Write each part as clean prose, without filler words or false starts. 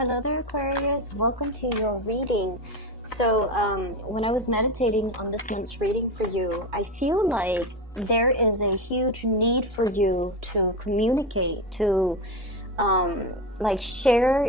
Hello there, Aquarius. Welcome to your reading. So when I was meditating on this month's reading for you, I feel like there is a huge need for you to communicate, to like share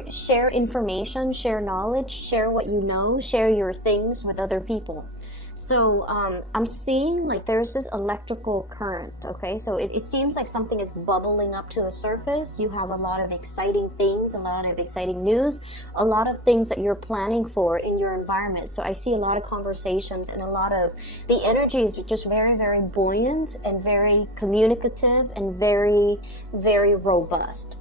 information, share knowledge, share what you know, share your things with other people. So I'm seeing like there's this electrical current, okay? So it seems like something is bubbling up to the surface. You have a lot of exciting things, a lot of exciting news, a lot of things that you're planning for in your environment. So I see a lot of conversations and a lot of, the energy is just very, very buoyant and very communicative and very, very robust.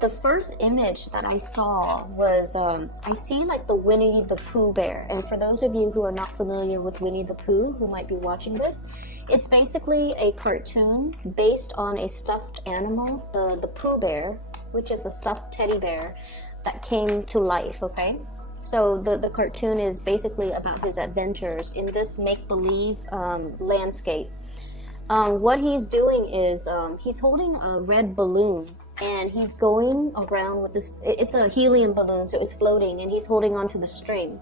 The first image that I saw was, I see like the Winnie the Pooh bear. And for those of you who are not familiar with Winnie the Pooh, who might be watching this, it's basically a cartoon based on a stuffed animal, the Pooh bear, which is a stuffed teddy bear that came to life, okay? So the cartoon is basically about his adventures in this make-believe landscape. What he's doing is he's holding a red balloon and he's going around with this, it's a helium balloon, so it's floating, and he's holding onto the string,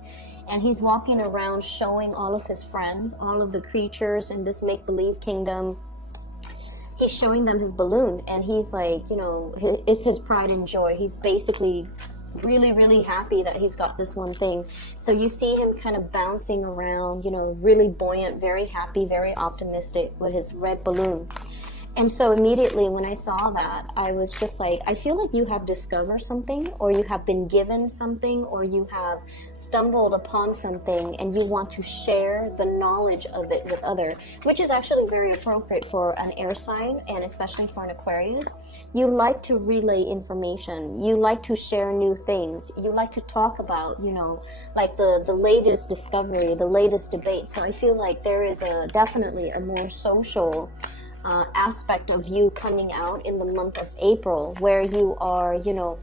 and he's walking around showing all of his friends, all of the creatures in this make-believe kingdom. He's showing them his balloon, and he's like, you know, it's his pride and joy. He's basically really, really happy that he's got this one thing. So you see him kind of bouncing around, you know, really buoyant, very happy, very optimistic with his red balloon. And so immediately when I saw that, I was just like, I feel like you have discovered something, or you have been given something, or you have stumbled upon something and you want to share the knowledge of it with others, which is actually very appropriate for an air sign, and especially for an Aquarius. You like to relay information. You like to share new things. You like to talk about, you know, like the latest discovery, the latest debate. So I feel like there is definitely a more social aspect of you coming out in the month of April, where you are, you know,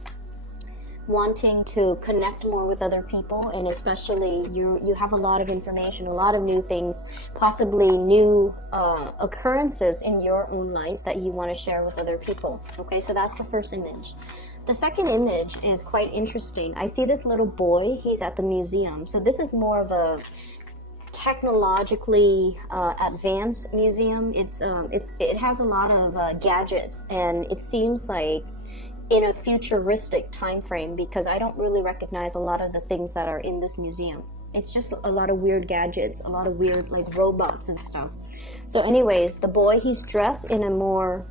wanting to connect more with other people, and especially you have a lot of information, a lot of new things, possibly new occurrences in your own life that you want to share with other people. Okay, so that's the first image. The second image is quite interesting. I see this little boy, he's at the museum. So this is more of a technologically advanced museum. It has a lot of gadgets, and it seems like in a futuristic time frame, because I don't really recognize a lot of the things that are in this museum. It's just a lot of weird gadgets, a lot of weird like robots and stuff. So anyways, the boy, he's dressed in a more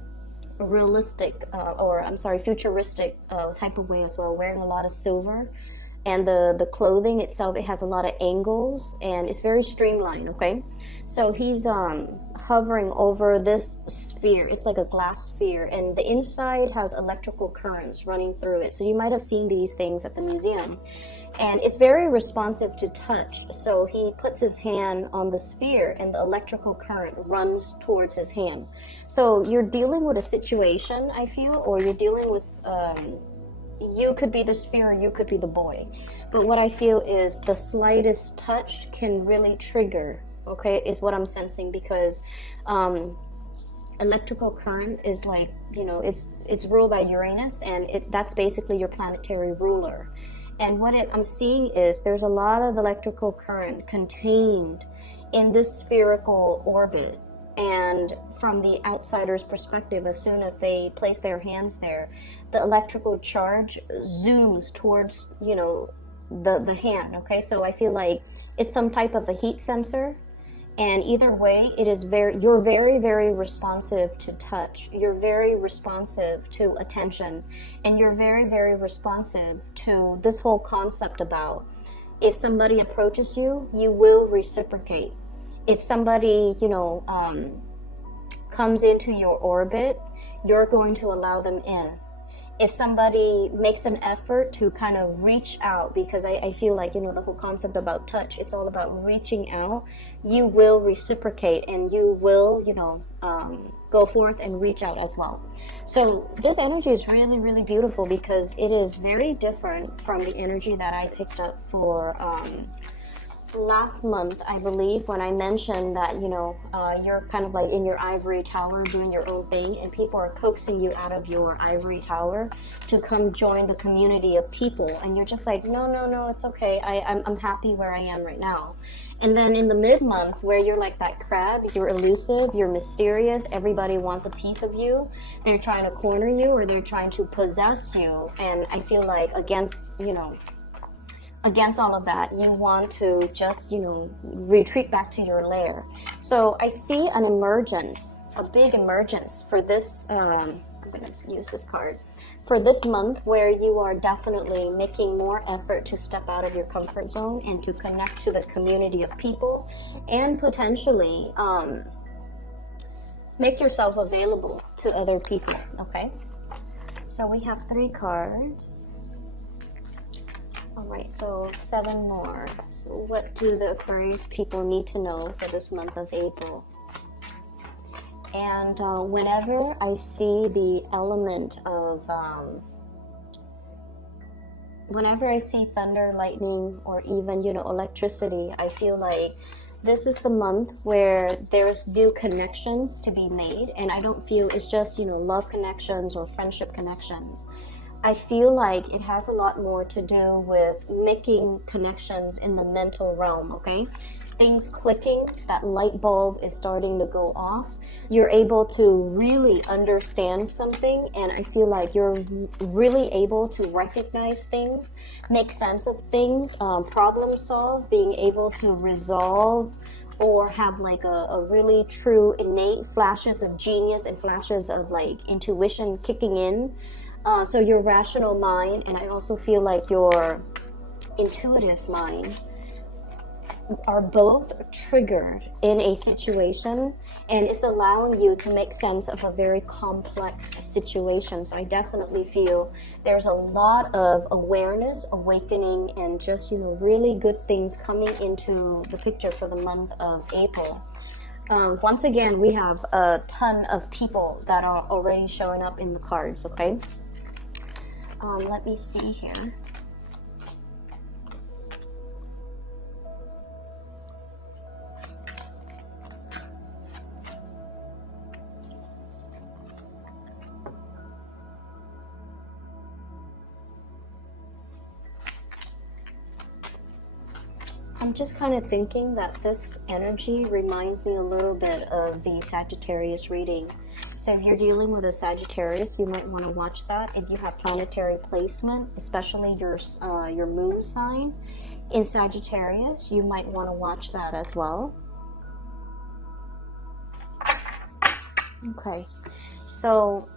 realistic futuristic type of way as well, wearing a lot of silver. And the clothing itself, it has a lot of angles, and it's very streamlined, okay? So he's hovering over this sphere. It's like a glass sphere, and the inside has electrical currents running through it. So you might have seen these things at the museum. And it's very responsive to touch. So he puts his hand on the sphere, and the electrical current runs towards his hand. So you're dealing with a situation, I feel, or you're dealing with... you could be the sphere, or you could be the boy. But what I feel is the slightest touch can really trigger, okay, is what I'm sensing, because electrical current is like, you know, it's ruled by Uranus, and that's basically your planetary ruler. And what I'm seeing is there's a lot of electrical current contained in this spherical orbit. And from the outsider's perspective, as soon as they place their hands there, the electrical charge zooms towards, you know, the hand, okay? So I feel like it's some type of a heat sensor, and either way, you're very, very responsive to touch. You're very responsive to attention, and you're very, very responsive to this whole concept about if somebody approaches you, you will reciprocate. If somebody, you know, comes into your orbit, you're going to allow them in. If somebody makes an effort to kind of reach out, because I feel like, you know, the whole concept about touch, it's all about reaching out, you will reciprocate, and you will, you know, go forth and reach out as well. So this energy is really, really beautiful, because it is very different from the energy that I picked up for last month, I believe, when I mentioned that, you know, you're kind of like in your ivory tower doing your own thing, and people are coaxing you out of your ivory tower to come join the community of people, and you're just like, no, no, no, it's okay. I'm happy where I am right now. And then in the mid-month, where you're like that crab, you're elusive, you're mysterious, everybody wants a piece of you, they're trying to corner you, or they're trying to possess you, and I feel like against, you know, against all of that, you want to just, you know, retreat back to your lair. So I see an emergence, a big emergence for this, I'm going to use this card, for this month, where you are definitely making more effort to step out of your comfort zone and to connect to the community of people, and potentially make yourself available to other people, okay? So we have 3 cards. All right, so 7 more. So what do the Aquarius people need to know for this month of April? And whenever I see the element of, whenever I see thunder, lightning, or even, you know, electricity, I feel like this is the month where there's new connections to be made. And I don't feel it's just, you know, love connections or friendship connections. I feel like it has a lot more to do with making connections in the mental realm, okay? Things clicking, that light bulb is starting to go off. You're able to really understand something, and I feel like you're really able to recognize things, make sense of things, problem solve, being able to resolve, or have like a really true innate flashes of genius and flashes of like intuition kicking in. So your rational mind, and I also feel like your intuitive mind, are both triggered in a situation, and it's allowing you to make sense of a very complex situation. So I definitely feel there's a lot of awareness, awakening, and just, you know, really good things coming into the picture for the month of April. Once again, we have a ton of people that are already showing up in the cards, okay? Let me see here. I'm just kind of thinking that this energy reminds me a little bit of the Sagittarius reading. So if you're dealing with a Sagittarius, you might want to watch that. If you have planetary placement, especially your moon sign in Sagittarius, you might want to watch that as well. Okay, so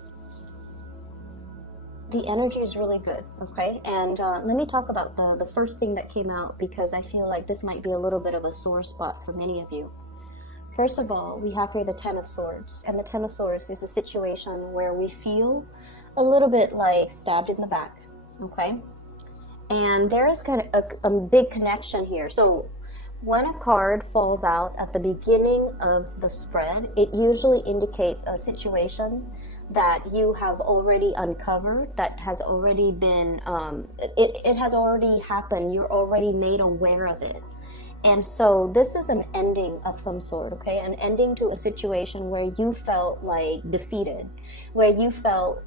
the energy is really good, okay? And let me talk about the first thing that came out, because I feel like this might be a little bit of a sore spot for many of you. First of all, we have here the Ten of Swords, and the Ten of Swords is a situation where we feel a little bit like stabbed in the back, okay? And there is kind of a big connection here. So when a card falls out at the beginning of the spread, it usually indicates a situation that you have already uncovered, that has already been, it has already happened, you're already made aware of it. And so this is an ending of some sort, okay? An ending to a situation where you felt like defeated, where you felt,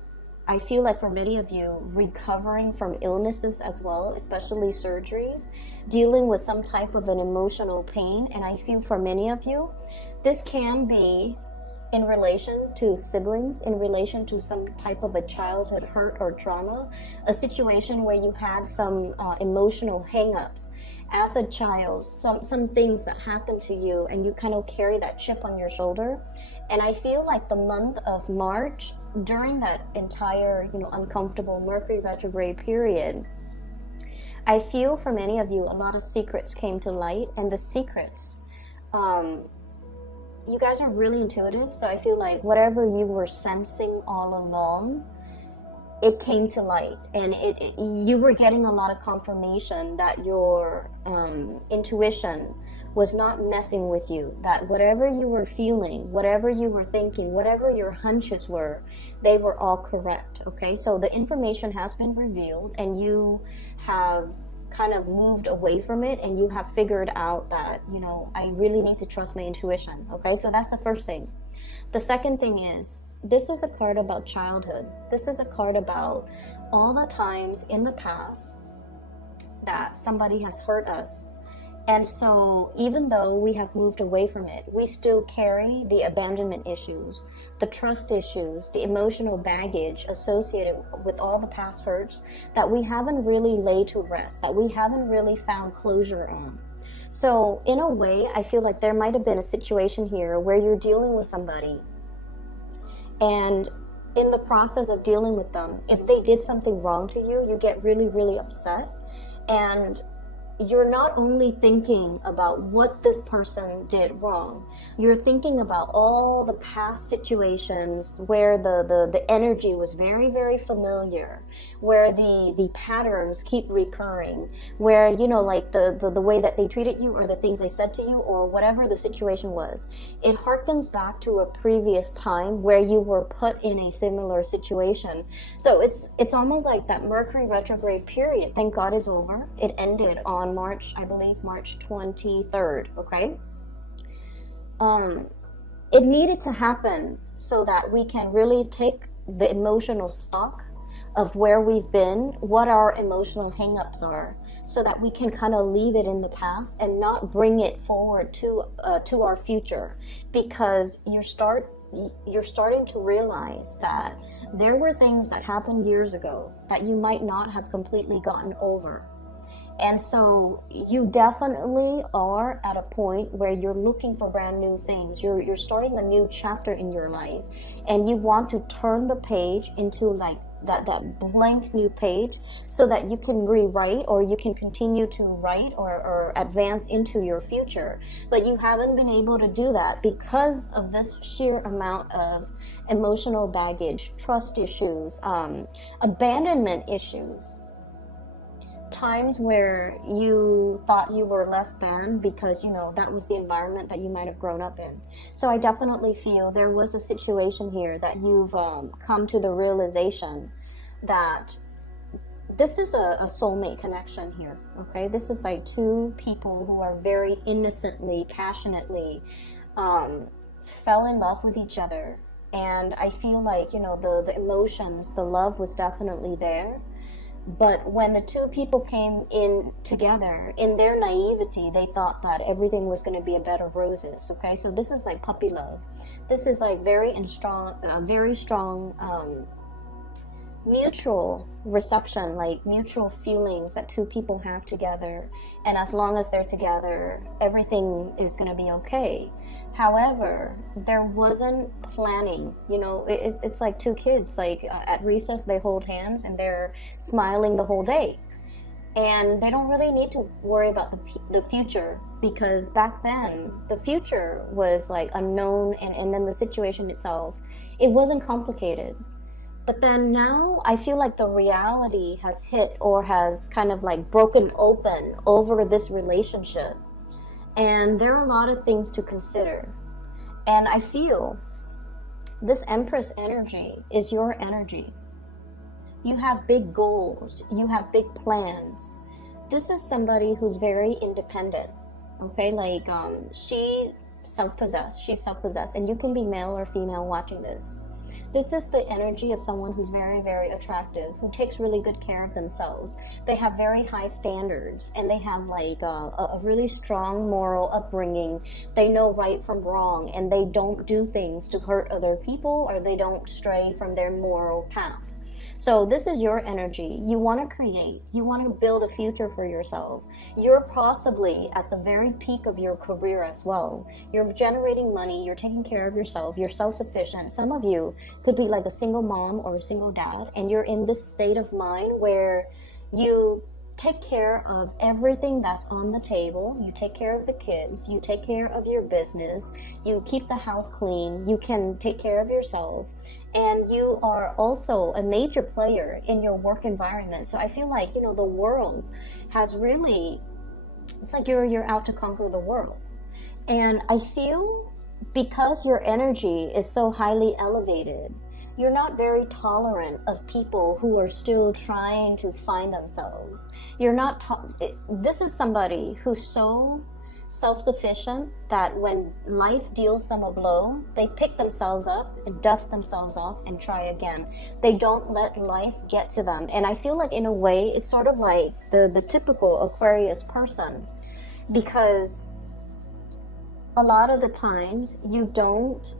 I feel like for many of you, recovering from illnesses as well, especially surgeries, dealing with some type of an emotional pain. And I feel for many of you, this can be in relation to siblings, in relation to some type of a childhood hurt or trauma, a situation where you had some emotional hang-ups as a child, some things that happened to you, and you kind of carry that chip on your shoulder. And I feel like the month of March, during that entire, you know, uncomfortable Mercury retrograde period, I feel for many of you, a lot of secrets came to light, and the secrets, you guys are really intuitive, so I feel like whatever you were sensing all along, it came to light, and you were getting a lot of confirmation that your intuition was not messing with you, that whatever you were feeling, whatever you were thinking, whatever your hunches were, they were all correct, okay? So the information has been revealed, and you have kind of moved away from it, and you have figured out that, you know, I really need to trust my intuition. Okay, so that's the first thing. The second thing is, this is a card about childhood. This is a card about all the times in the past that somebody has hurt us. And so even though we have moved away from it, we still carry the abandonment issues, the trust issues, the emotional baggage associated with all the past hurts that we haven't really laid to rest, that we haven't really found closure on. So in a way, I feel like there might have been a situation here where you're dealing with somebody, and in the process of dealing with them, if they did something wrong to you, you get really, really upset. And you're not only thinking about what this person did wrong, you're thinking about all the past situations where the energy was very, very familiar, where the patterns keep recurring, where, you know, like the way that they treated you, or the things they said to you, or whatever the situation was. It harkens back to a previous time where you were put in a similar situation. So it's almost like that Mercury retrograde period, thank God, is over. It ended on March 23rd, okay? It needed to happen so that we can really take the emotional stock of where we've been, what our emotional hang-ups are, so that we can kind of leave it in the past and not bring it forward to our future. Because you're starting to realize that there were things that happened years ago that you might not have completely gotten over. And so you definitely are at a point where you're looking for brand new things. You're starting a new chapter in your life, and you want to turn the page into like that blank new page, so that you can rewrite, or you can continue to write or advance into your future. But you haven't been able to do that because of this sheer amount of emotional baggage, trust issues, abandonment issues. Times where you thought you were less than because, you know, that was the environment that you might have grown up in. So I definitely feel there was a situation here that you've come to the realization that this is a soulmate connection here, okay? This is like two people who are very innocently, passionately fell in love with each other. And I feel like, you know, the emotions, the love was definitely there. But when the two people came in together, in their naivety, they thought that everything was going to be a bed of roses. Okay, so this is like puppy love. This is like very strong mutual reception, like mutual feelings that two people have together. And as long as they're together, everything is going to be okay. However, there wasn't planning. You know, it's like two kids, like at recess, they hold hands and they're smiling the whole day. And they don't really need to worry about the future, because back then, the future was like unknown, and then the situation itself, it wasn't complicated. But then now I feel like the reality has hit, or has kind of like broken open over this relationship. And there are a lot of things to consider. And I feel this Empress energy is your energy. You have big goals. You have big plans. This is somebody who's very independent. Okay, like she's self-possessed, and you can be male or female watching this. This is the energy of someone who's very, very attractive, who takes really good care of themselves. They have very high standards, and they have like a really strong moral upbringing. They know right from wrong, and they don't do things to hurt other people, or they don't stray from their moral path. So this is your energy. You want to create. You want to build a future for yourself. You're possibly at the very peak of your career as well. You're generating money. You're taking care of yourself. You're self-sufficient. Some of you could be like a single mom or a single dad, and you're in this state of mind where you take care of everything that's on the table. You take care of the kids. You take care of your business. You keep the house clean. You can take care of yourself. And you are also a major player in your work environment. So I feel like, you know, the world has really, it's like you're out to conquer the world. And I feel because your energy is so highly elevated, you're not very tolerant of people who are still trying to find themselves. You're not, this is somebody who's so self-sufficient that when life deals them a blow, they pick themselves up and dust themselves off and try again. They don't let life get to them. And I feel like in a way, it's sort of like the typical Aquarius person, because a lot of the times you don't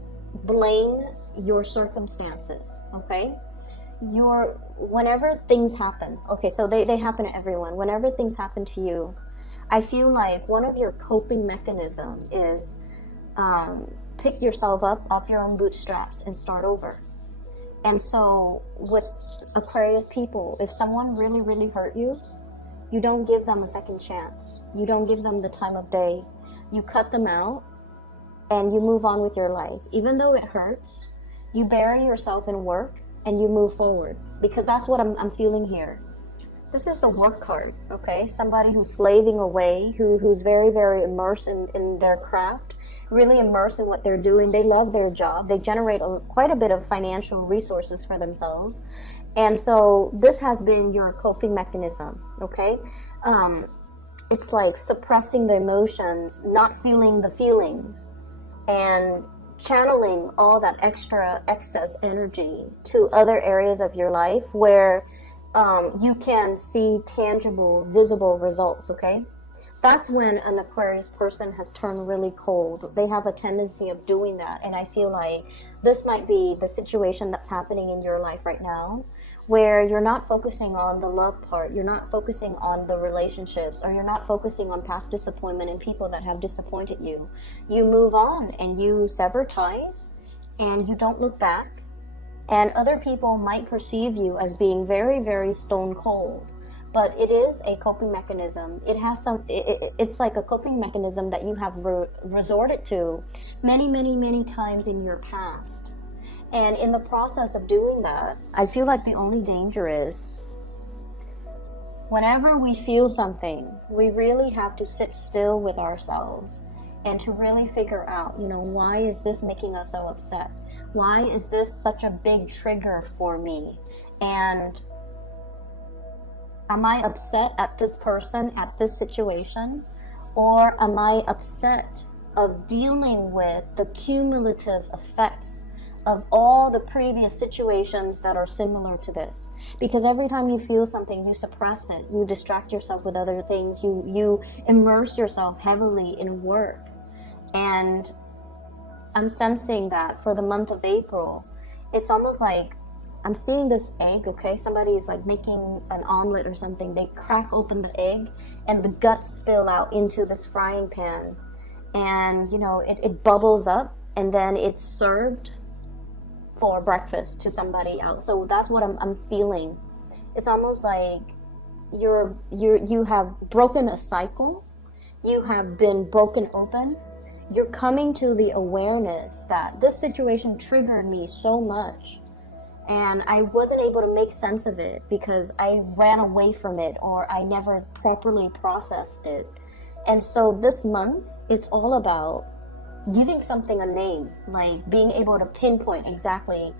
blame your circumstances, okay? Whenever things happen, okay, so they happen to everyone. Whenever things happen to you, I feel like one of your coping mechanisms is pick yourself up off your own bootstraps and start over. And so with Aquarius people, if someone really, really hurt you, you don't give them a second chance. You don't give them the time of day. You cut them out and you move on with your life. Even though it hurts, you bury yourself in work and you move forward, because that's what I'm feeling here. This is the work card, okay? Somebody who's slaving away, who's very, very immersed in their craft, really immersed in what they're doing. They love their job. They generate quite a bit of financial resources for themselves. And so this has been your coping mechanism, okay? It's like suppressing the emotions, not feeling the feelings, and channeling all that excess energy to other areas of your life where you can see tangible, visible results, okay? That's when an Aquarius person has turned really cold. They have a tendency of doing that, and I feel like this might be the situation that's happening in your life right now, where you're not focusing on the love part, you're not focusing on the relationships, or you're not focusing on past disappointment and people that have disappointed you. You move on and you sever ties, and you don't look back. And other people might perceive you as being very, very stone cold, but it is a coping mechanism. It has it's like a coping mechanism that you have resorted to many, many, many times in your past. And in the process of doing that, I feel like the only danger is whenever we feel something, we really have to sit still with ourselves and to really figure out, why is this making us so upset? Why is this such a big trigger for me? And am I upset at this person, at this situation? Or am I upset of dealing with the cumulative effects of all the previous situations that are similar to this? Because every time you feel something, you suppress it, you distract yourself with other things, you immerse yourself heavily in work. And I'm sensing that for the month of April, it's almost like I'm seeing this egg, okay? Somebody is like making an omelet or something. They crack open the egg and the guts spill out into this frying pan. And, it bubbles up and then it's served for breakfast to somebody else. So that's what I'm feeling. It's almost like you have broken a cycle. You have been broken open. You're coming to the awareness that this situation triggered me so much, and I wasn't able to make sense of it because I ran away from it, or I never properly processed it. And so this month, it's all about giving something a name, like being able to pinpoint exactly,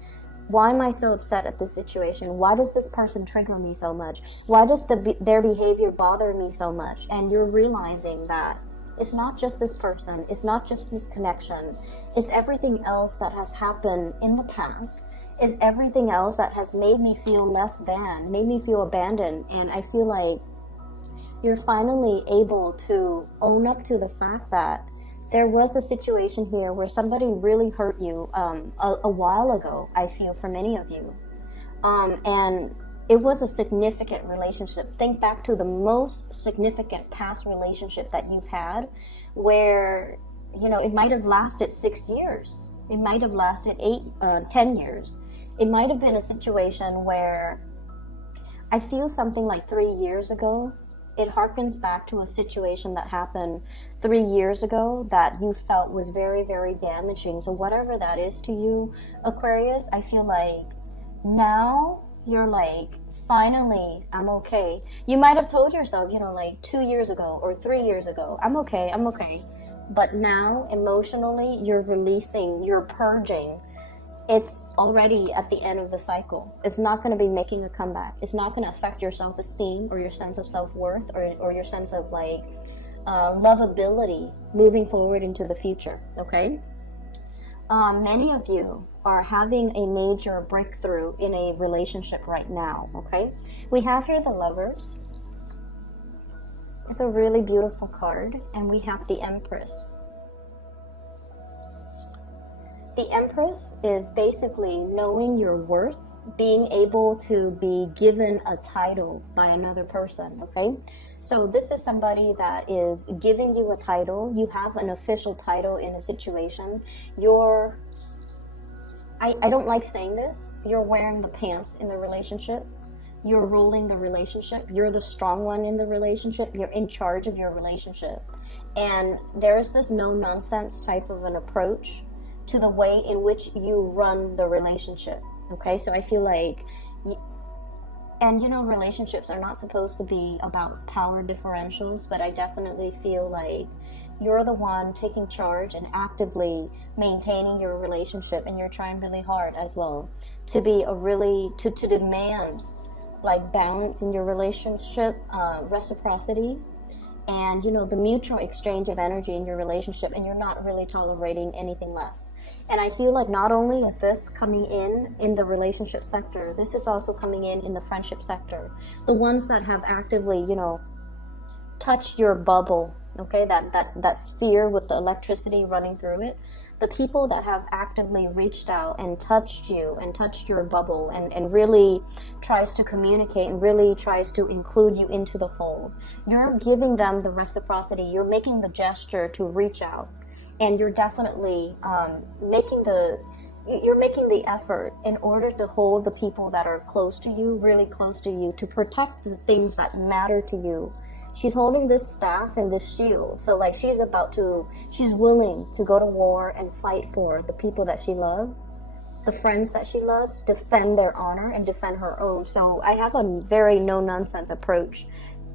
why am I so upset at this situation? Why does this person trigger me so much? Why does their behavior bother me so much? And you're realizing that it's not just this person, it's not just this connection, it's everything else that has happened in the past, it's everything else that has made me feel less than, made me feel abandoned. And I feel like you're finally able to own up to the fact that there was a situation here where somebody really hurt you a while ago, I feel, for many of you. And it was a significant relationship. Think back to the most significant past relationship that you've had where, it might have lasted 6 years. It might have lasted 10 years. It might have been a situation where I feel something like 3 years ago. It harkens back to a situation that happened 3 years ago that you felt was very, very damaging. So whatever that is to you, Aquarius, I feel like now you're like, finally, I'm okay. You might have told yourself, like 2 years ago or 3 years ago, I'm okay. But now, emotionally, you're releasing, you're purging it's already at the end of the cycle. It's not going to be making a comeback. It's not going to affect your self-esteem or your sense of self-worth or your sense of like lovability moving forward into the future, okay? Many of you are having a major breakthrough in a relationship right now, okay? We have here the Lovers. It's a really beautiful card, and we have the Empress. The Empress is basically knowing your worth, being able to be given a title by another person, okay? So this is somebody that is giving you a title. You have an official title in a situation. I don't like saying this, you're wearing the pants in the relationship. You're ruling the relationship. You're the strong one in the relationship. You're in charge of your relationship. And there's this no-nonsense type of an approach to the way in which you run the relationship, okay? So I feel like, and you know, relationships are not supposed to be about power differentials, but I definitely feel like you're the one taking charge and actively maintaining your relationship, and you're trying really hard as well to be to demand like balance in your relationship, reciprocity, and you know, the mutual exchange of energy in your relationship, and you're not really tolerating anything less. And I feel like not only is this coming in the relationship sector, this is also coming in the friendship sector. The ones that have actively, you know, touched your bubble, okay, that sphere with the electricity running through it. The people that have actively reached out and touched you and touched your bubble and really tries to communicate and really tries to include you into the fold. You're giving them the reciprocity. You're making the gesture to reach out. And you're definitely making the effort in order to hold the people that are close to you, really close to you, to protect the things that matter to you. She's holding this staff and this shield. So like she's willing to go to war and fight for the people that she loves, the friends that she loves, defend their honor and defend her own. So I have a very no-nonsense approach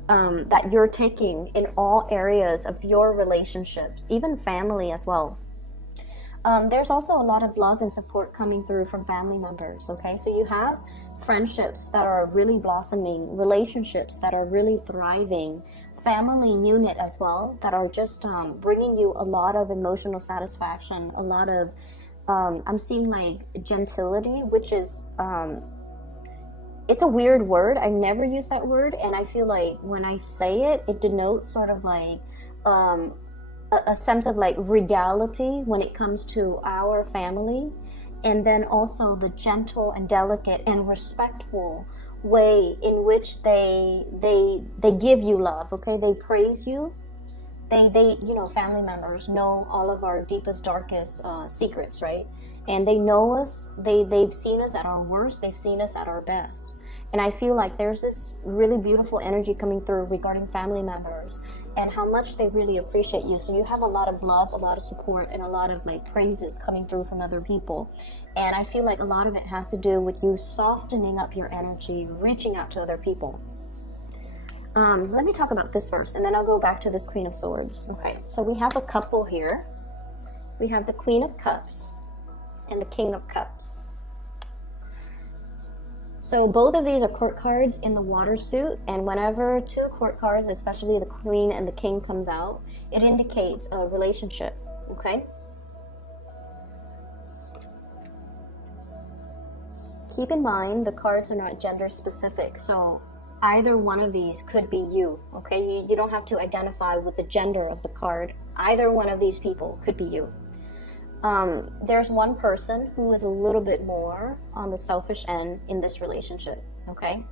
that you're taking in all areas of your relationships, even family as well. There's also a lot of love and support coming through from family members, okay? So you have friendships that are really blossoming, relationships that are really thriving, family unit as well that are just bringing you a lot of emotional satisfaction, a lot of, I'm seeing like gentility, which is, it's a weird word. I never use that word, and I feel like when I say it, it denotes sort of like, a sense of like regality when it comes to our family, and then also the gentle and delicate and respectful way in which they give you love, okay? They praise you. They you know, family members know all of our deepest, darkest secrets, right? And they know us. They've seen us at our worst. They've seen us at our best. And I feel like there's this really beautiful energy coming through regarding family members and how much they really appreciate you. So you have a lot of love, a lot of support, and a lot of like praises coming through from other people. And I feel like a lot of it has to do with you softening up your energy, reaching out to other people. Let me talk about this first, and then I'll go back to this Queen of Swords. Okay, so we have a couple here. We have the Queen of Cups and the King of Cups. So both of these are court cards in the water suit, and whenever two court cards, especially the Queen and the King, comes out, it indicates a relationship, okay? Keep in mind, the cards are not gender specific, so either one of these could be you, okay? You don't have to identify with the gender of the card. Either one of these people could be you. There's one person who is a little bit more on the selfish end in this relationship, okay?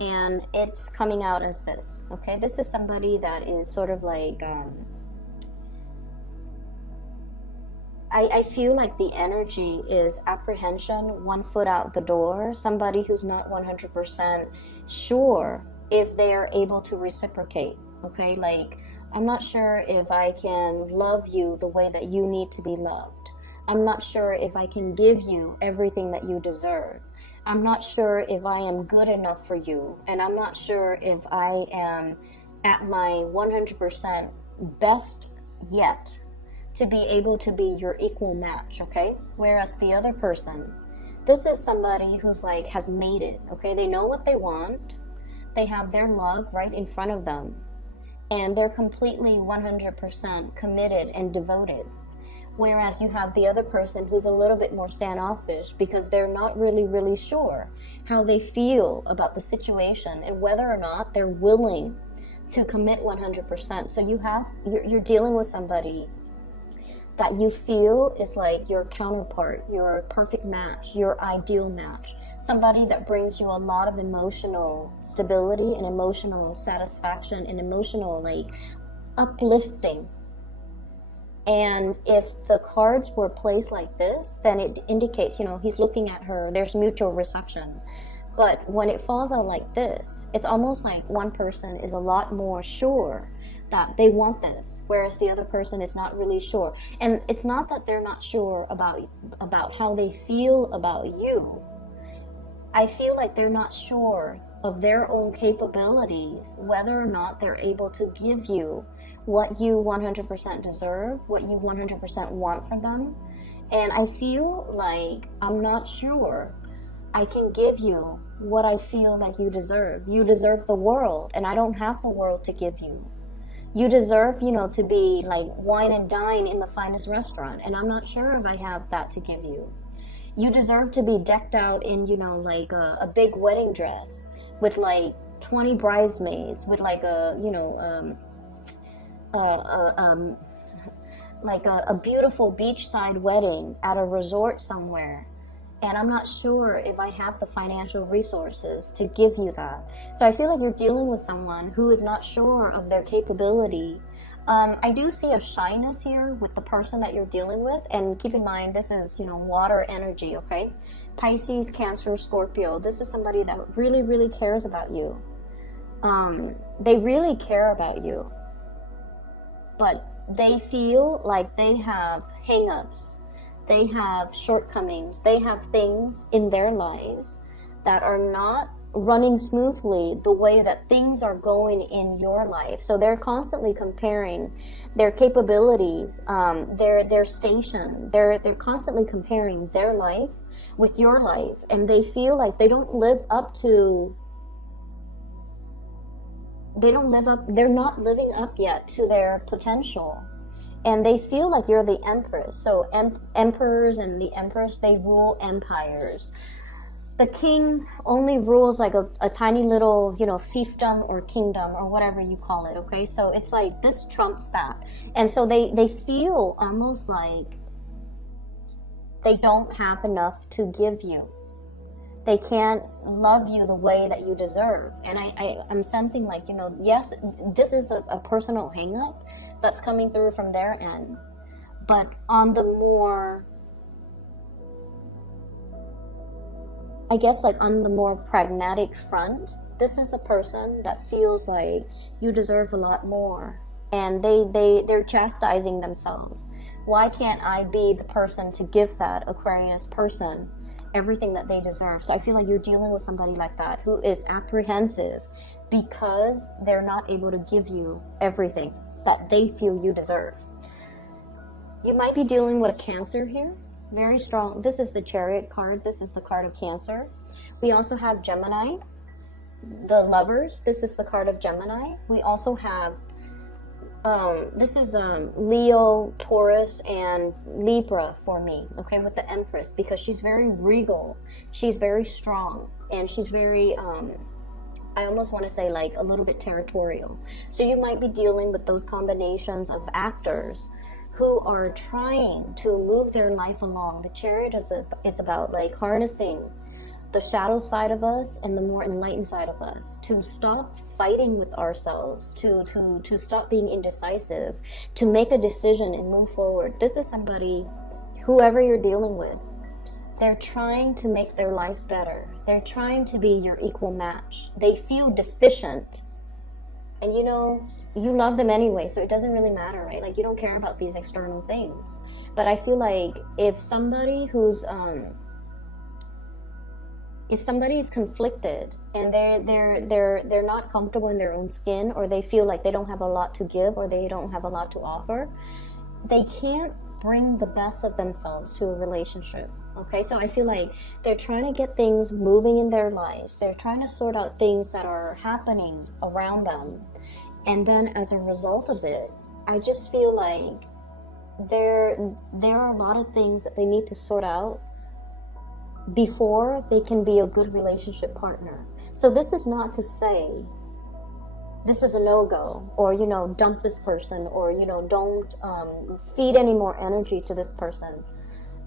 And it's coming out as this, okay? This is somebody that is sort of like, I feel like the energy is apprehension, one foot out the door, somebody who's not 100% sure if they are able to reciprocate, okay? Like, I'm not sure if I can love you the way that you need to be loved. I'm not sure if I can give you everything that you deserve. I'm not sure if I am good enough for you. And I'm not sure if I am at my 100% best yet to be able to be your equal match, okay? Whereas the other person, this is somebody who's like has made it, okay? They know what they want. They have their love right in front of them. And they're completely 100% committed and devoted. Whereas you have the other person who's a little bit more standoffish because they're not really sure how they feel about the situation and whether or not they're willing to commit 100%. So you're dealing with somebody that you feel is like your counterpart, your perfect match, your ideal match. Somebody that brings you a lot of emotional stability and emotional satisfaction and emotional like uplifting. And if the cards were placed like this, then it indicates, he's looking at her, there's mutual reception. But when it falls out like this, it's almost like one person is a lot more sure that they want this, whereas the other person is not really sure. And it's not that they're not sure about how they feel about you. I feel like they're not sure of their own capabilities, whether or not they're able to give you what you 100% deserve, what you 100% want from them. And I feel like I'm not sure I can give you what I feel like you deserve. You deserve the world, and I don't have the world to give you. You deserve, to be like wine and dine in the finest restaurant, and I'm not sure if I have that to give you. You deserve to be decked out in, like a big wedding dress with like 20 bridesmaids, with like a beautiful beachside wedding at a resort somewhere. And I'm not sure if I have the financial resources to give you that. So I feel like you're dealing with someone who is not sure of their capability. I do see a shyness here with the person that you're dealing with. And keep in mind, this is, water energy, okay? Pisces, Cancer, Scorpio. This is somebody that really cares about you. They really care about you. But they feel like they have hang-ups. They have shortcomings. They have things in their lives that are not running smoothly the way that things are going in your life. So they're constantly comparing their capabilities, their station. They're constantly comparing their life with your life, and they feel like they don't live up to. They're not living up yet to their potential. And they feel like you're the empress. So emperors and the empress, they rule empires. The king only rules like a tiny little, fiefdom or kingdom or whatever you call it, okay? So it's like this trumps that. And so they feel almost like they don't have enough to give you. They can't love you the way that you deserve. And I'm sensing like, yes, this is a personal hang-up that's coming through from their end. But on the more, on the more pragmatic front, this is a person that feels like you deserve a lot more. And they're chastising themselves. Why can't I be the person to give that Aquarius person everything that they deserve? So I feel like you're dealing with somebody like that who is apprehensive because they're not able to give you everything that they feel you deserve. You might be dealing with a Cancer here. Very strong. This is the Chariot card. This is the card of Cancer. We also have Gemini, the Lovers. This is the card of Gemini. We also have this is Leo, Taurus, and Libra for me, okay, with the Empress, because she's very regal, she's very strong, and she's very, I almost want to say like a little bit territorial. So you might be dealing with those combinations of actors who are trying to move their life along. The Chariot is about like harnessing the shadow side of us and the more enlightened side of us, to stop fighting with ourselves, to stop being indecisive, to make a decision and move forward. This is somebody, whoever you're dealing with, they're trying to make their life better. They're trying to be your equal match. They feel deficient, and you love them anyway, so it doesn't really matter, right? Like, you don't care about these external things. But I feel like if somebody is conflicted and they're not comfortable in their own skin, or they feel like they don't have a lot to give, or they don't have a lot to offer, they can't bring the best of themselves to a relationship. Okay, so I feel like they're trying to get things moving in their lives. They're trying to sort out things that are happening around them. And then as a result of it, I just feel like there are a lot of things that they need to sort out before they can be a good relationship partner. So this is not to say this is a no-go, or, you know, dump this person, or, you know, don't feed any more energy to this person.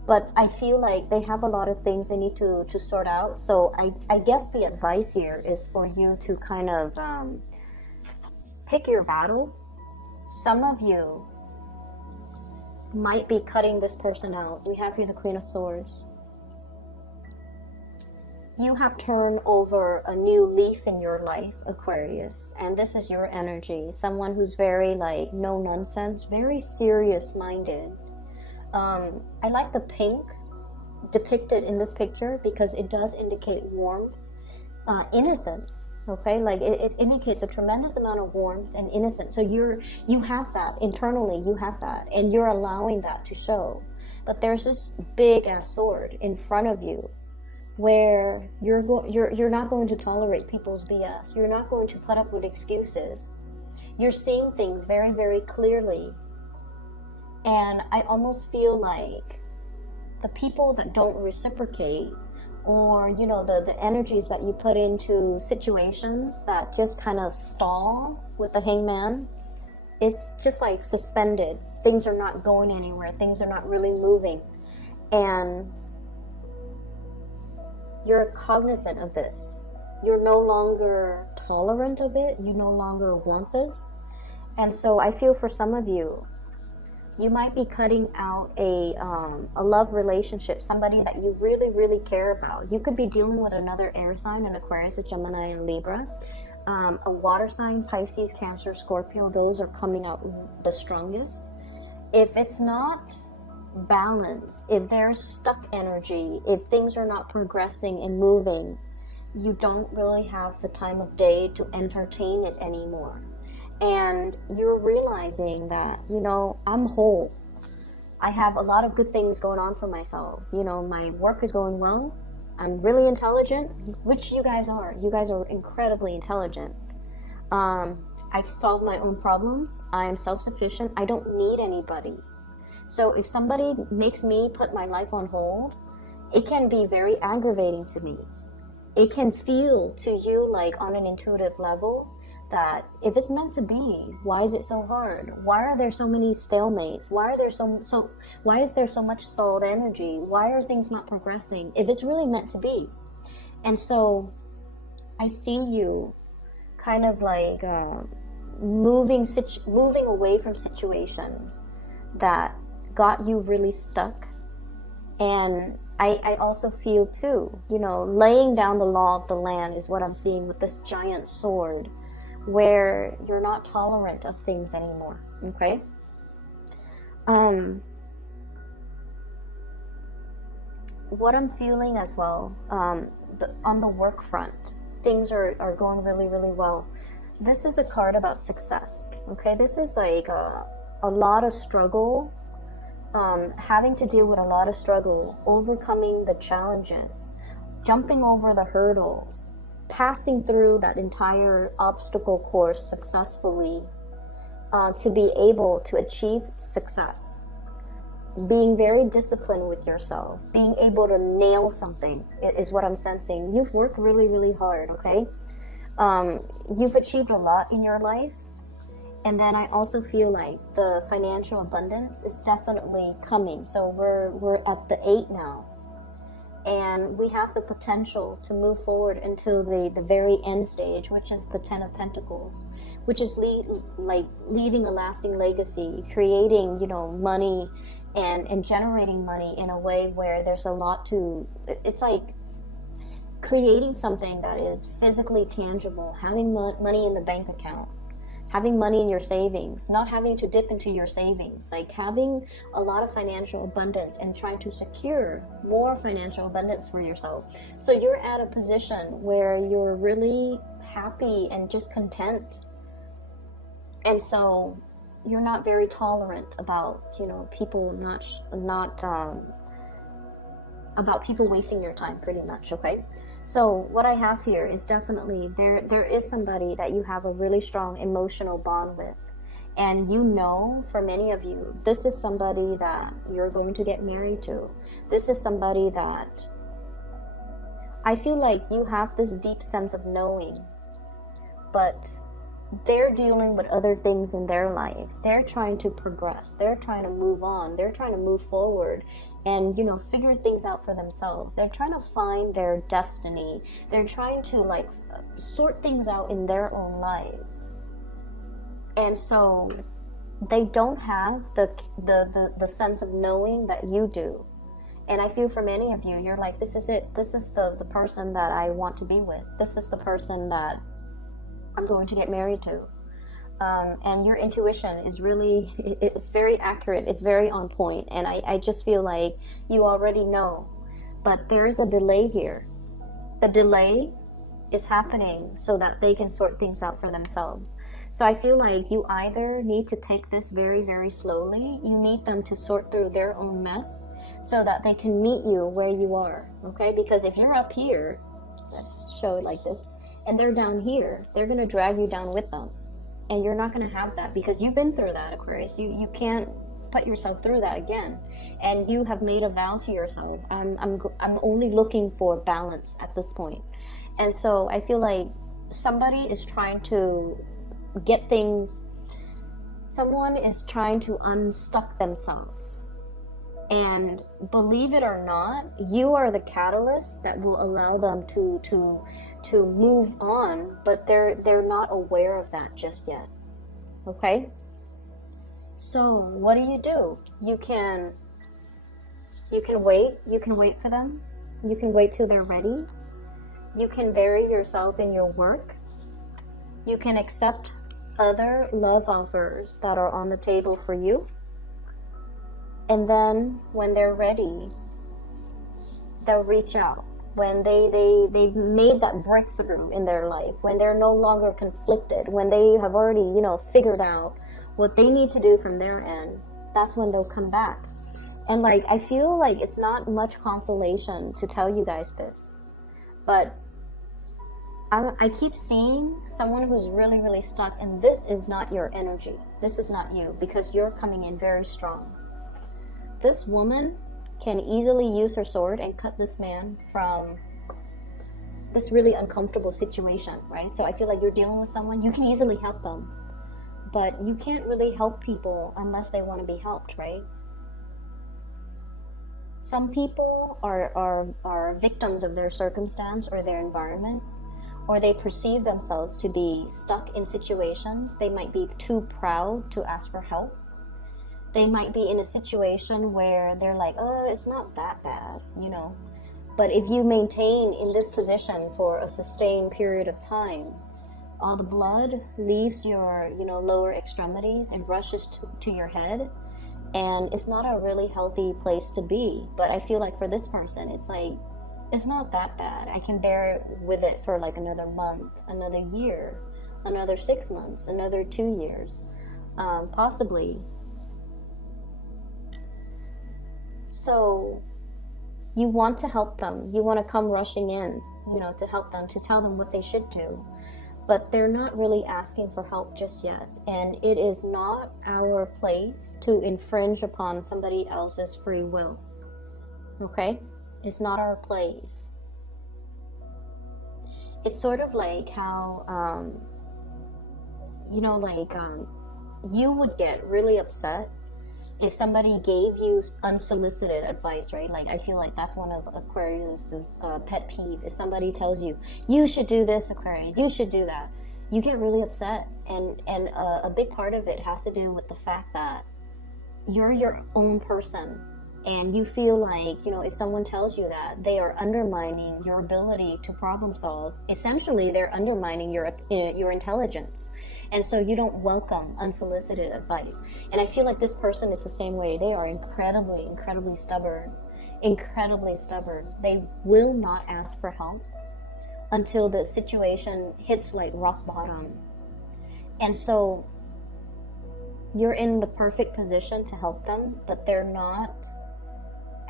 But I feel like they have a lot of things they need to sort out. So I guess the advice here is for you to kind of pick your battle. Some of you might be cutting this person out. We have here the Queen of Swords. You have turned over a new leaf in your life, Aquarius, and this is your energy. Someone who's very, like, no nonsense, very serious minded. I like the pink depicted in this picture because it does indicate warmth, innocence. Okay, like it indicates a tremendous amount of warmth and innocence. So you have that internally, you have that, and you're allowing that to show. But there's this big ass sword in front of you, where you're not going to tolerate people's BS. You're not going to put up with excuses. You're seeing things very, very clearly. And I almost feel like the people that don't reciprocate, or, you know, the energies that you put into situations that just kind of stall with the Hangman, it's just like suspended. Things are not going anywhere. Things are not really moving. And you're cognizant of this. You're no longer tolerant of it. You no longer want this. And so I feel for some of you, you might be cutting out a love relationship, somebody that you really, really care about. You could be dealing with another air sign, an Aquarius, a Gemini, and Libra. A water sign, Pisces, Cancer, Scorpio, those are coming out the strongest. If it's not balance, if there's stuck energy, if things are not progressing and moving, you don't really have the time of day to entertain it anymore. And you're realizing that, you know, I'm whole. I have a lot of good things going on for myself. You know, my work is going well. I'm really intelligent, which you guys are. You guys are incredibly intelligent. I solve my own problems. I am self-sufficient. I don't need anybody. So if somebody makes me put my life on hold, it can be very aggravating to me. It can feel to you like on an intuitive level that if it's meant to be, why is it so hard? Why are there so many stalemates? Why is there so much stalled energy? Why are things not progressing if it's really meant to be? And so I see you kind of like moving away from situations that got you really stuck. And I also feel too, you know, laying down the law of the land is what I'm seeing with this giant sword, where you're not tolerant of things anymore. Okay. What I'm feeling as well, on the work front, things are going really, really well. This is a card about success. Okay, this is like a lot of struggle, having to deal with a lot of struggle, overcoming the challenges, jumping over the hurdles, passing through that entire obstacle course successfully, to be able to achieve success. Being very disciplined with yourself, being able to nail something is what I'm sensing. You've worked really, really hard, okay? You've achieved a lot in your life. And then I also feel like the financial abundance is definitely coming. So we're at the 8 now. And we have the potential to move forward until the very end stage, which is the 10 of Pentacles, which is leaving a lasting legacy, creating, you know, money and generating money in a way where there's a lot to, it's like creating something that is physically tangible, having money in the bank account, having money in your savings, not having to dip into your savings, like having a lot of financial abundance and trying to secure more financial abundance for yourself. So you're at a position where you're really happy and just content. And so you're not very tolerant about, people about people wasting your time, pretty much. Okay, so what I have here is definitely there is somebody that you have a really strong emotional bond with, and for many of you, this is somebody that you're going to get married to. This is somebody that I feel like you have this deep sense of knowing, but they're dealing with other things in their life. They're trying to progress. They're trying to move on. They're trying to move forward and, figure things out for themselves. They're trying to find their destiny. They're trying to sort things out in their own lives. And so they don't have the sense of knowing that you do. And I feel for many of you, you're like, this is it. This is the person that I want to be with. This is the person that I'm going to get married to. And your intuition is really, it's very accurate. It's very on point. And I just feel like you already know. But there is a delay here. The delay is happening so that they can sort things out for themselves. So I feel like you either need to take this very, very slowly. You need them to sort through their own mess so that they can meet you where you are. Okay? Because if you're up here, let's show it like this, and they're down here, they're going to drag you down with them. And you're not going to have that because you've been through that, Aquarius. You can't put yourself through that again. And you have made a vow to yourself. I'm only looking for balance at this point. And so I feel like somebody is trying to get things, someone is trying to unstuck themselves. And believe it or not, you are the catalyst that will allow them to move on, but they're not aware of that just yet. Okay? So what do? You can wait. You can wait for them. You can wait till they're ready. You can bury yourself in your work. You can accept other love offers that are on the table for you. And then when they're ready, they'll reach out. When they've made that breakthrough in their life, when they're no longer conflicted, when they have already, figured out what they need to do from their end, that's when they'll come back. And I feel like it's not much consolation to tell you guys this, but I keep seeing someone who's really, really stuck, and this is not your energy. This is not you, because you're coming in very strong. This woman can easily use her sword and cut this man from this really uncomfortable situation, right? So I feel like you're dealing with someone, you can easily help them, but you can't really help people unless they want to be helped, right? Some people are victims of their circumstance or their environment, or they perceive themselves to be stuck in situations. They might be too proud to ask for help. They might be in a situation where they're like, oh, it's not that bad, But if you maintain in this position for a sustained period of time, all the blood leaves your, lower extremities and rushes to your head. And it's not a really healthy place to be. But I feel like for this person, it's like, it's not that bad. I can bear with it for another month, another year, another 6 months, another 2 years, possibly. So you want to help them. You want to come rushing in, to help them, to tell them what they should do. But they're not really asking for help just yet. And it is not our place to infringe upon somebody else's free will. Okay? It's not our place. It's sort of like how, you would get really upset if somebody gave you unsolicited advice, right? I feel like that's one of Aquarius's pet peeve. If somebody tells you, you should do this, Aquarius, you should do that, you get really upset. And a big part of it has to do with the fact that you're your own person. And you feel like, if someone tells you that, they are undermining your ability to problem solve. Essentially, they're undermining your intelligence. And so you don't welcome unsolicited advice. And I feel like this person is the same way. They are incredibly, incredibly stubborn. Incredibly stubborn. They will not ask for help until the situation hits rock bottom. And so you're in the perfect position to help them, but they're not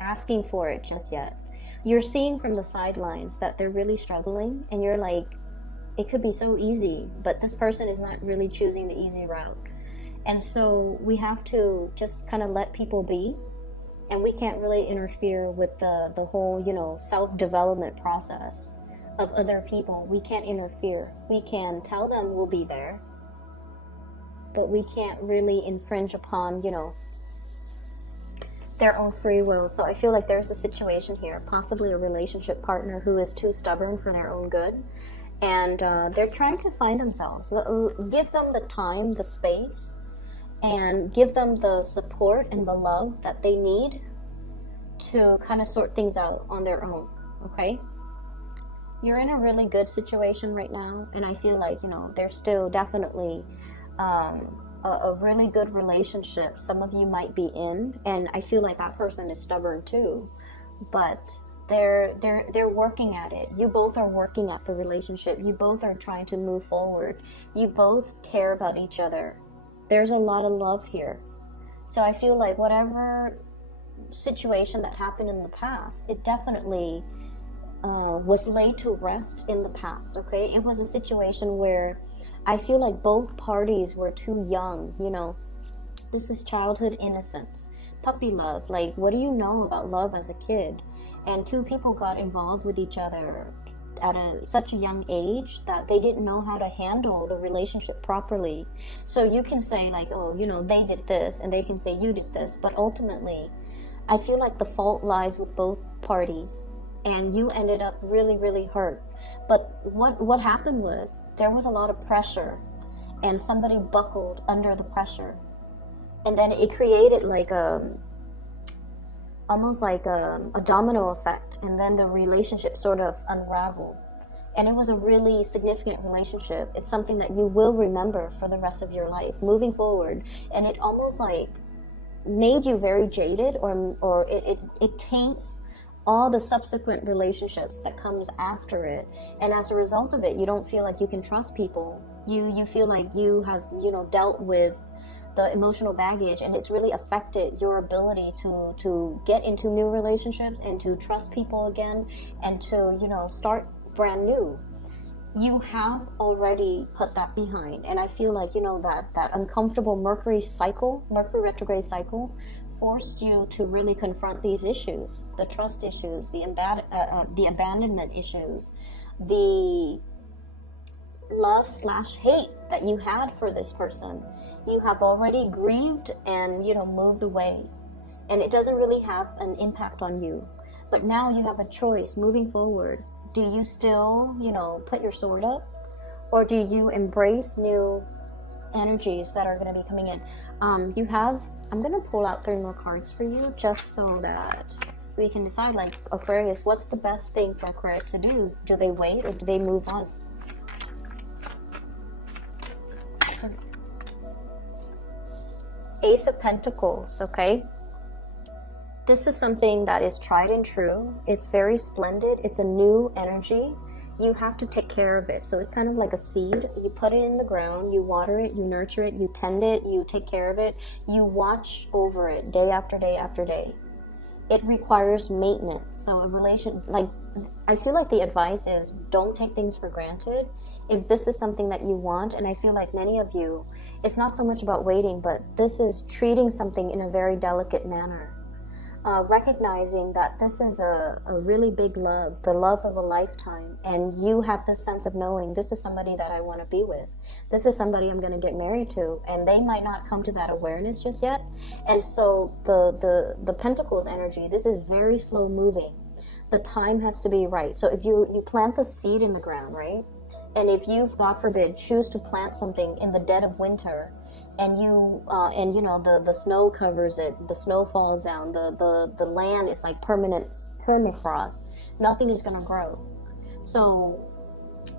asking for it just yet. You're seeing from the sidelines that they're really struggling, and you're like, it could be so easy, but this person is not really choosing the easy route. And so we have to just kind of let people be, and we can't really interfere with the whole, you know, self-development process of other people. We can't interfere. We can tell them we'll be there, but we can't really infringe upon, you know, their own free will. So I feel like there's a situation here, possibly a relationship partner who is too stubborn for their own good, and they're trying to find themselves. Give them the time, the space, and give them the support and the love that they need to kind of sort things out on their own, okay? You're in a really good situation right now, and I feel like, you know, there's still definitely a really good relationship some of you might be in, and I feel like that person is stubborn too, but they're working at it. You both are working at the relationship. You both are trying to move forward. You both care about each other. There's a lot of love here. So I feel like whatever situation that happened in the past, it definitely was laid to rest in the past, okay? It was a situation where I feel like both parties were too young, you know. This is childhood innocence, puppy love. Like, what do you know about love as a kid? And two people got involved with each other at such a young age that they didn't know how to handle the relationship properly. So you can say like, oh, you know, they did this, and they can say you did this, but ultimately I feel like the fault lies with both parties, and you ended up really, really hurt. But what happened was there was a lot of pressure, and somebody buckled under the pressure, and then it created like almost like a domino effect, and then the relationship sort of unraveled. And it was a really significant relationship. It's something that you will remember for the rest of your life moving forward, and it almost like made you very jaded, or it taints all the subsequent relationships that comes after it. And as a result of it, you don't feel like you can trust people. You feel like you have, you know, dealt with the emotional baggage, and it's really affected your ability to get into new relationships and to trust people again, and to, you know, start brand new. You have already put that behind, and I feel like, you know, that uncomfortable Mercury retrograde cycle forced you to really confront these issues, the trust issues, the abandonment issues, the love/hate that you had for this person. You have already grieved and, you know, moved away, and it doesn't really have an impact on you. But now you have a choice moving forward. Do you still, you know, put your sword up, or do you embrace new energies that are going to be coming in? I'm going to pull out 3 more cards for you, just so that we can decide, like, Aquarius, what's the best thing for Aquarius to do? Do they wait, or do they move on? Ace of Pentacles, okay? This is something that is tried and true. It's very splendid. It's a new energy. You have to take care of it. So it's kind of like a seed. You put it in the ground, you water it, you nurture it, you tend it, you take care of it, you watch over it day after day after day. It requires maintenance. So I feel like the advice is, don't take things for granted. If this is something that you want, and I feel like many of you, it's not so much about waiting, but this is treating something in a very delicate manner. Recognizing that this is a really big love, the love of a lifetime, and you have this sense of knowing, this is somebody that I want to be with. This is somebody I'm going to get married to, and they might not come to that awareness just yet. And so the Pentacles energy, this is very slow moving. The time has to be right. So if you plant the seed in the ground, right? And if you, God forbid, choose to plant something in the dead of winter, and you know, the snow covers it, the snow falls down, the land is like permanent permafrost, nothing is going to grow. So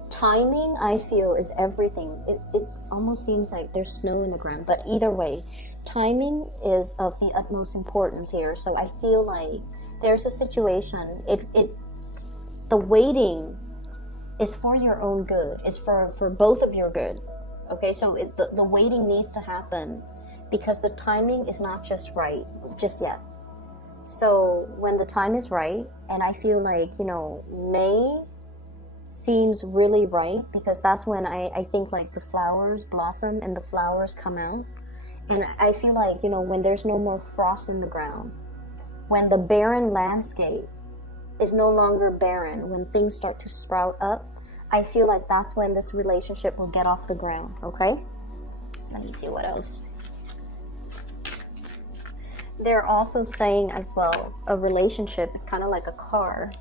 timing, I feel, is everything. It almost seems like there's snow in the ground, but either way, timing is of the utmost importance here. So I feel like there's a situation, the waiting is for your own good, it's for both of your good. Okay, so the waiting needs to happen, because the timing is not just yet. So when the time is right, and I feel like, you know, May seems really right, because that's when I think like the flowers blossom and the flowers come out. And I feel like, you know, when there's no more frost in the ground, when the barren landscape is no longer barren, when things start to sprout up, I feel like that's when this relationship will get off the ground, okay? Let me see what else. They're also saying as well, a relationship is kind of like a car.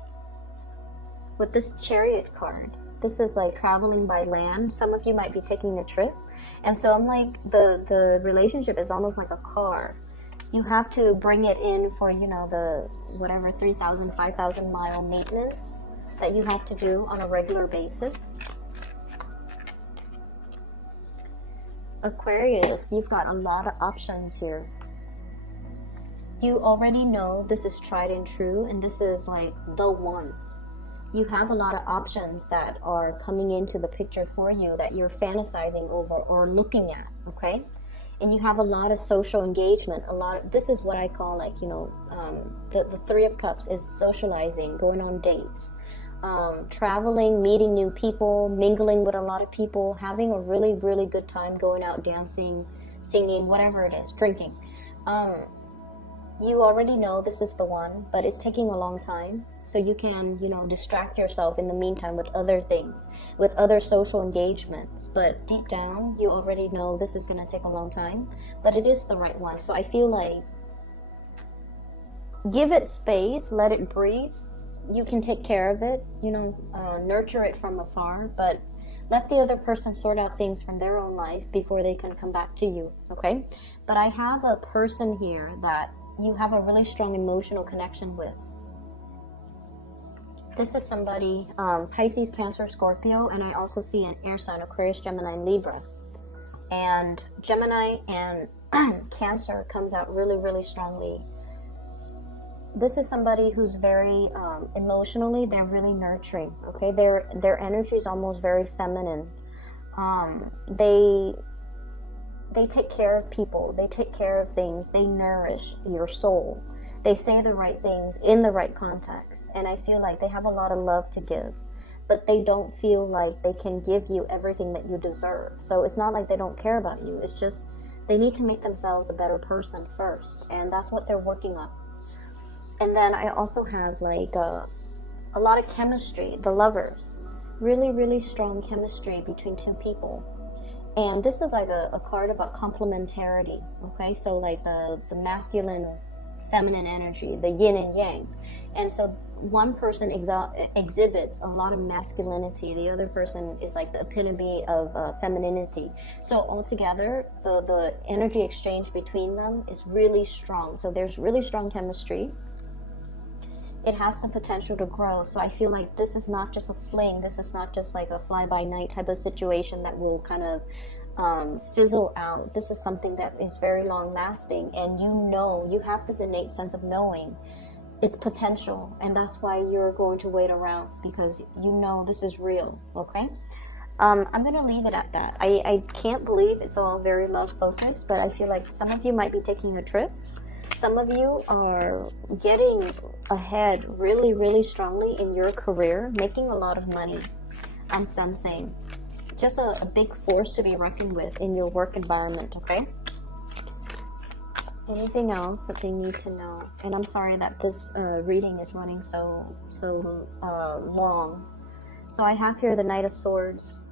With this Chariot card, this is like traveling by land. Some of you might be taking a trip. And so I'm like, the relationship is almost like a car. You have to bring it in for, you know, the whatever 3,000, 5,000 mile maintenance that you have to do on a regular basis. Aquarius, you've got a lot of options here. You already know this is tried and true, and this is like the one. You have a lot of options that are coming into the picture for you that you're fantasizing over or looking at, okay? And you have a lot of social engagement, this is what I call like, you know, the Three of Cups is socializing, going on dates, traveling, meeting new people, mingling with a lot of people, having a really, really good time, going out dancing, singing, whatever it is, drinking. You already know this is the one, but it's taking a long time. So you can, you know, distract yourself in the meantime with other things, with other social engagements. But deep down, you already know this is going to take a long time, but it is the right one. So I feel like give it space, let it breathe. You can take care of it, you know, nurture it from afar, but let the other person sort out things from their own life before they can come back to you, okay? But I have a person here that you have a really strong emotional connection with. This is somebody, Pisces, Cancer, Scorpio, and I also see an air sign, Aquarius, Gemini, and Libra. And Gemini and Cancer comes out really, really strongly. This is somebody who's very emotionally, they're really nurturing, okay? Their energy is almost very feminine. They take care of people, they take care of things, they nourish your soul. They say the right things in the right context, and I feel like they have a lot of love to give, but they don't feel like they can give you everything that you deserve. So it's not like they don't care about you, it's just they need to make themselves a better person first, and that's what they're working on. And then I also have like a lot of chemistry, the lovers, really, really strong chemistry between two people. And this is like a card about complementarity, okay? So like the masculine, feminine energy, the yin and yang. And so one person exhibits a lot of masculinity, the other person is like the epitome of femininity. So altogether, the energy exchange between them is really strong. So there's really strong chemistry. It has the potential to grow. So I feel like this is not just a fling. This is not just like a fly-by-night type of situation that will kind of fizzle out. This is something that is very long-lasting, and you have this innate sense of knowing its potential, and that's why you're going to wait around, because you know this is real, okay? I'm going to leave it at that. I can't believe it's all very love-focused, but I feel like some of you might be taking a trip. Some of you are getting ahead really, really strongly in your career, making a lot of money. I'm sensing just a big force to be reckoned with in your work environment, okay? Anything else that they need to know? And I'm sorry that this reading is running so long. So I have here the Knight of Swords,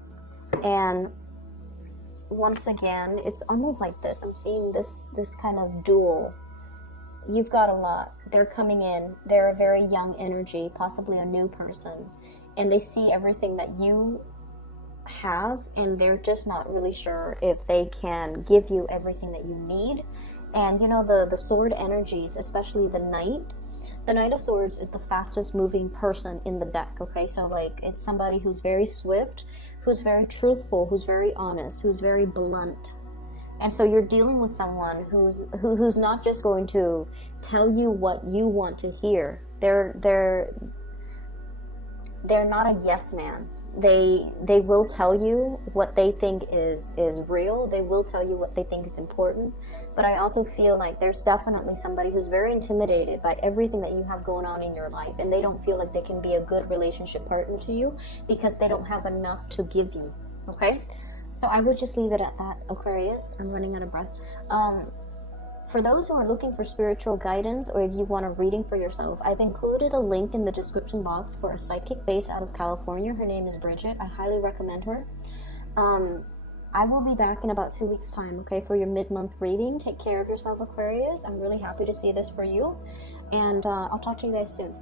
and once again, it's almost like this. I'm seeing this kind of duel. You've got a lot. They're coming in. They're a very young energy, possibly a new person. And they see everything that you have, and they're just not really sure if they can give you everything that you need. And you know, the sword energies, especially the Knight of Swords is the fastest moving person in the deck, okay? So like, it's somebody who's very swift, who's very truthful, who's very honest, who's very blunt. And so you're dealing with someone who's not just going to tell you what you want to hear. They're not a yes man. They will tell you what they think is real. They will tell you what they think is important. But I also feel like there's definitely somebody who's very intimidated by everything that you have going on in your life, and they don't feel like they can be a good relationship partner to you because they don't have enough to give you. Okay, so I would just leave it at that, Aquarius. I'm running out of breath. For those who are looking for spiritual guidance, or if you want a reading for yourself, I've included a link in the description box for a psychic based out of California. Her name is Bridget. I highly recommend her. I will be back in about 2 weeks' time, okay, for your mid-month reading. Take care of yourself, Aquarius. I'm really happy to see this for you. And I'll talk to you guys soon.